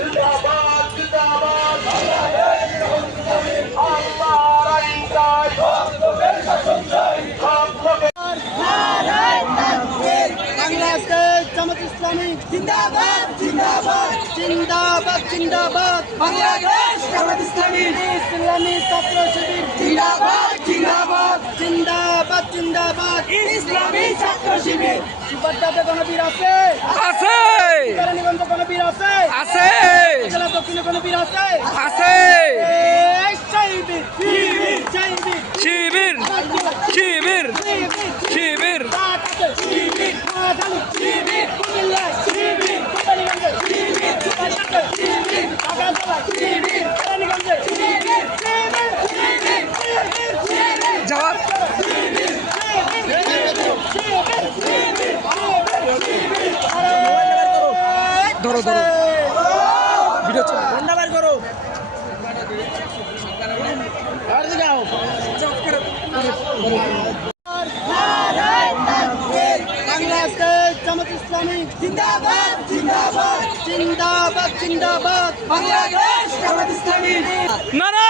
জিন্দাবাদ জিন্দাবাদ আল্লাহর আইন চাই বাংলাদেশ জামাত ইসলামী জিন্দাবাদ জিন্দাবাদ জিন্দাবাদ জিন্দাবাদ বাংলাদেশ জামাত ইসলামী ইসলামী ছাত্র শিবির জিন্দাবাদ জিন্দাবাদ জিন্দাবাদ জিন্দাবাদ ইসলামী ছাত্র শিবির সুপারদাতে গণবীর আছে আছে কেরানীগঞ্জ গণবীর আছে আছে জেলা দক্ষিণে গণবীর আছে আছে শিবির শিবির শিবির শিবির শিবির শিবির শিবির কুমিল্লা শিবির কেরানীগঞ্জ শিবির সুপারদাতে শিবির ঢাকা শিবির কেরানীগঞ্জ শিবির শিবির শিবির শিবির জবাব ধরো ধরো ভিডিও চল ঠান্ডা বার করো বাংলাদেশ জামাত ইসলামী জিন্দাবাদ জিন্দাবাদ জিন্দাবাদ জিন্দাবাদ বাংলাদেশ জামাত ইসলামী নারা